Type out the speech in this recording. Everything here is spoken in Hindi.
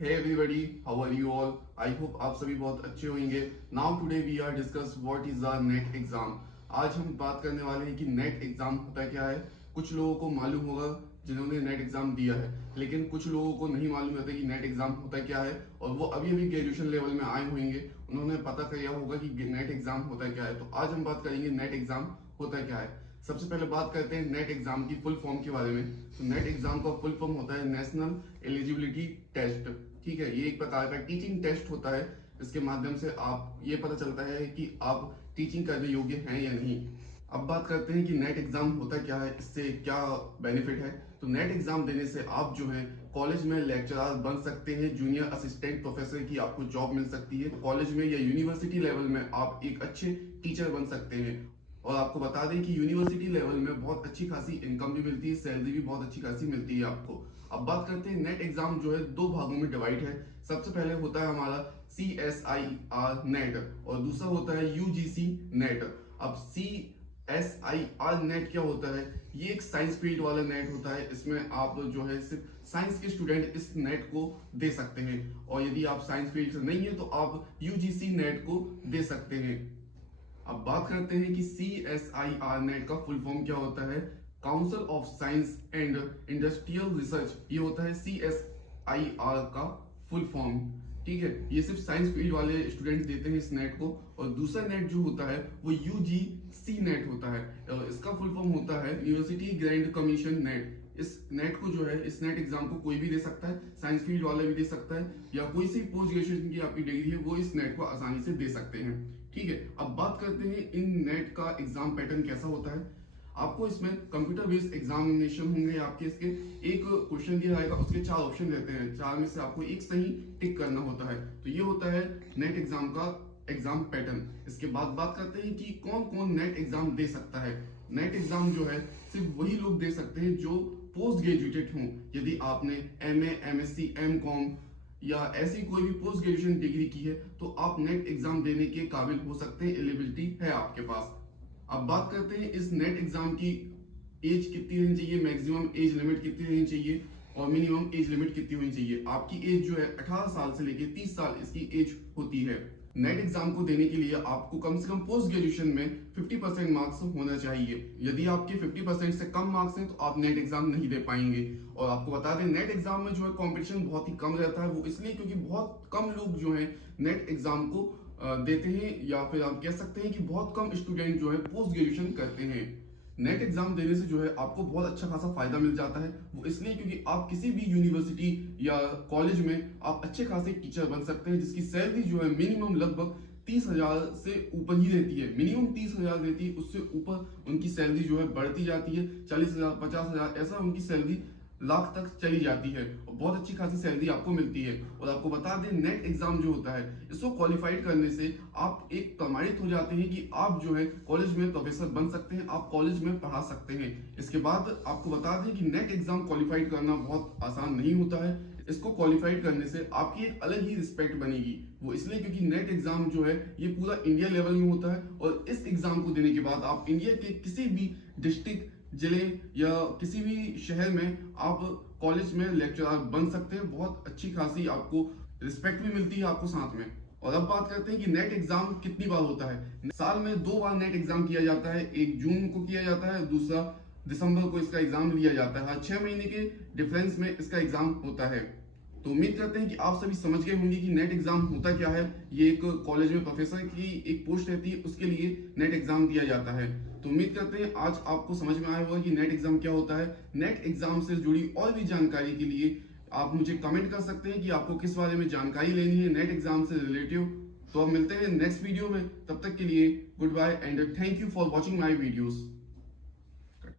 Hey everybody, how are you all? I hope आप सभी बहुत अच्छे होंगे. Now today we are discuss what is our net exam. आज हम बात करने वाले हैं कि नेट एग्जाम होता क्या है. कुछ लोगों को मालूम होगा जिन्होंने नेट एग्जाम दिया है, लेकिन कुछ लोगों को नहीं मालूम होता कि नेट एग्जाम होता क्या है. और वो अभी अभी ग्रेजुएशन लेवल में आए होंगे, उन्होंने पता किया होगा कि नेट एग्जाम होता क्या है. तो आज हम बात करेंगे नेट एग्जाम होता क्या है. सबसे पहले बात करते हैं नेट एग्जाम की फुल फॉर्म के बारे में. तो नेट एग्जाम का फुल फॉर्म होता है नेशनल एलिजिबिलिटी टेस्ट. ठीक है, ये एक प्रकार का टीचिंग टेस्ट होता है. इसके माध्यम से आप ये पता चलता है कि आप टीचिंग करने योग्य हैं या नहीं. अब बात करते हैं कि नेट एग्जाम होता क्या है, इससे क्या बेनिफिट है. तो नेट एग्जाम देने से आप जो है कॉलेज में लेक्चरर बन सकते हैं, जूनियर असिस्टेंट प्रोफेसर की आपको जॉब मिल सकती है. कॉलेज में या यूनिवर्सिटी लेवल में आप एक अच्छे टीचर बन सकते हैं. और आपको बता दें कि यूनिवर्सिटी लेवल में बहुत अच्छी खासी इनकम भी मिलती है, सैलरी भी बहुत अच्छी खासी मिलती है आपको. अब बात करते हैं नेट एग्जाम जो है दो भागों में डिवाइड है. सबसे पहले होता है हमारा CSIR नेट और दूसरा होता है UGC नेट. अब CSIR नेट क्या होता है? ये एक साइंस फील्ड वाला नेट होता है. इसमें आप जो है सिर्फ साइंस के स्टूडेंट इस नेट को दे सकते हैं, और यदि आप साइंस फील्ड से नहीं है तो आप UGC नेट को दे सकते हैं. अब बात करते हैं कि CSIR नेट का फुल फॉर्म क्या होता है. Council of science and industrial research, ये होता है CSIR का फुल फॉर्म. ठीक है, ये सिर्फ साइंस फील्ड वाले स्टूडेंट देते हैं इस नेट को. और दूसरा नेट जो होता है वो UGC नेट होता है. इसका फुल फॉर्म होता है यूनिवर्सिटी ग्रांट कमीशन नेट. इस नेट को जो है, इस नेट एग्जाम को कोई भी दे सकता है, साइंस फील्ड वाले भी दे सकता है, या कोई सी पोस्ट ग्रेजुएशन की आपकी डिग्री है वो इस नेट को आसानी से दे सकते हैं. ठीक है, अब बात करते हैं इन नेट का एग्जाम पैटर्न कैसा होता है. आपको इसमें कंप्यूटर बेस्ड एग्जामिनेशन होंगे आपके. इसके एक क्वेश्चन दिया जाएगा, उसके 4 ऑप्शन रहते हैं, 4 में से आपको एक सही टिक करना होता है. तो ये होता है नेट एग्जाम का एग्जाम पैटर्न. इसके बाद बात करते हैं कि कौन कौन नेट एग्जाम दे सकता है. नेट एग्जाम जो है सिर्फ वही लोग दे सकते हैं जो पोस्ट ग्रेजुएटेड हों. यदि आपने MA, MSc, MCOM या ऐसी कोई भी पोस्ट ग्रेजुएशन डिग्री की है तो आप नेट एग्जाम देने के काबिल हो सकते हैं, एलिजिबिलिटी है आपके पास. अब बात करते हैं इस नेट एग्जाम की एज कितनी होनी चाहिए, मैक्सिमम एज लिमिट कितनी होनी चाहिए और मिनिमम एज लिमिट कितनी होनी चाहिए. आपकी एज जो है 18 साल से लेकर 30 साल इसकी एज होती है. नेट एग्जाम को देने के लिए आपको कम से कम पोस्ट ग्रेजुएशन में 50% मार्क्स होना चाहिए. यदि आपके 50% से कम मार्क्स हैं तो आप नेट एग्जाम नहीं दे पाएंगे. और आपको बता दें नेट एग्जाम में जो है कंपटीशन बहुत ही कम रहता है. वो इसलिए क्योंकि बहुत कम लोग जो है नेट एग्जाम को देते हैं, या फिर आप कह सकते हैं कि बहुत कम स्टूडेंट जो है पोस्ट ग्रेजुएशन करते हैं. नेट एग्जाम देने से जो है आपको बहुत अच्छा खासा फायदा मिल जाता है. वो इसलिए क्योंकि आप किसी भी यूनिवर्सिटी या कॉलेज में आप अच्छे खासे टीचर बन सकते हैं, जिसकी सैलरी जो है मिनिमम लगभग 30,000 से ऊपर ही रहती है. मिनिमम 30,000 रहती है, उससे ऊपर उनकी सैलरी जो है बढ़ती जाती है. 40,000, 50,000 ऐसा उनकी सैलरी लाख तक चली जाती है, और बहुत अच्छी खासी सैलरी आपको मिलती है. और आपको बता दें नेट एग्जाम जो होता है इसको क्वालिफाइड करने से आप एक प्रमाणित हो जाते हैं कि आप जो है कॉलेज में प्रोफेसर बन सकते हैं, आप कॉलेज में पढ़ा सकते हैं. इसके बाद आपको बता दें कि नेट एग्जाम क्वालिफाइड करना बहुत आसान नहीं होता है. इसको क्वालिफाइड करने से आपकी एक अलग ही रिस्पेक्ट बनेगी. वो इसलिए क्योंकि नेट एग्जाम जो है ये पूरा इंडिया लेवल में होता है, और इस एग्जाम को देने के बाद आप इंडिया के किसी भी डिस्ट्रिक्ट, जिले या किसी भी शहर में आप कॉलेज में लेक्चरर बन सकते हैं. बहुत अच्छी खासी आपको रिस्पेक्ट भी मिलती है आपको साथ में. और अब बात करते हैं कि नेट एग्जाम कितनी बार होता है. साल में 2 बार नेट एग्जाम किया जाता है. एक जून को किया जाता है, दूसरा दिसंबर को इसका एग्जाम लिया जाता है. हर 6 महीने के डिफरेंस में इसका एग्जाम होता है. तो उम्मीद करते हैं कि आप सभी समझ गए होंगे कि नेट एग्जाम होता क्या है. ये एक कॉलेज में प्रोफेसर की एक पोस्ट रहती है, उसके लिए नेट एग्जाम दिया जाता है. तो उम्मीद करते हैं आज आपको समझ में आया होगा कि नेट एग्जाम क्या होता है. नेट एग्जाम से जुड़ी और भी जानकारी के लिए आप मुझे कमेंट कर सकते हैं कि आपको किस बारे में जानकारी लेनी है नेट एग्जाम से रिलेटिव. तो अब मिलते हैं नेक्स्ट वीडियो में. तब तक के लिए goodbye and thank you for watching my videos.